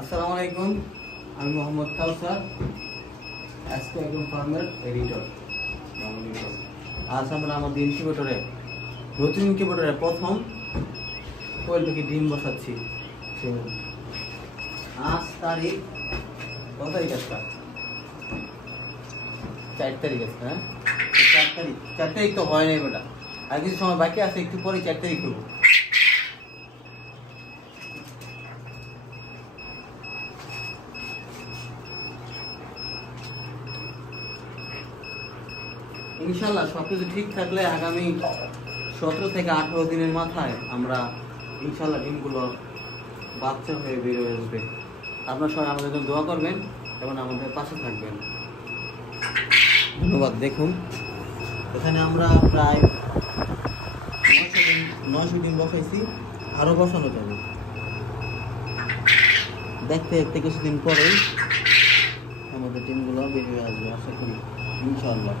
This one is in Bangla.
আসসালামু আলাইকুম, আমি মোহাম্মদ কাউসার, আজকে একজন ফার্মের এডিটর। আজ আমরা আমাদের ইনকিউবেটরে নতুন ইনকিউবেটরে প্রথম কোয়েল পাখি ডিম বসাচ্ছি। আজ তারিখ কত তারিখ? আজকে 4 তারিখ আছে। হ্যাঁ, 4 তারিখ তো হয় নাই বেটা, আর কিছু সময় বাকি আছে, একটু পরে 4 তারিখ করবো। ইনশাল্লাহ সবকিছু ঠিক থাকলে আগামী 17 থেকে 18 দিনের মাথায় আমরা ইনশাল্লাহ ডিমগুলো বাচ্চা হয়ে বের হয়ে আসবে। আপনারা সবাই আমাদের জন্য দোয়া করবেন এবং আমাদের পাশে থাকবেন। ধন্যবাদ। দেখুন, এখানে আমরা প্রায় 900 ডিম বসাইছি, আরও বসানো যাবে। দেখতে দেখতে কিছুদিন পরেই আমাদের ডিমগুলো বের হয়ে আসবে, আশা করি ইনশাআল্লাহ।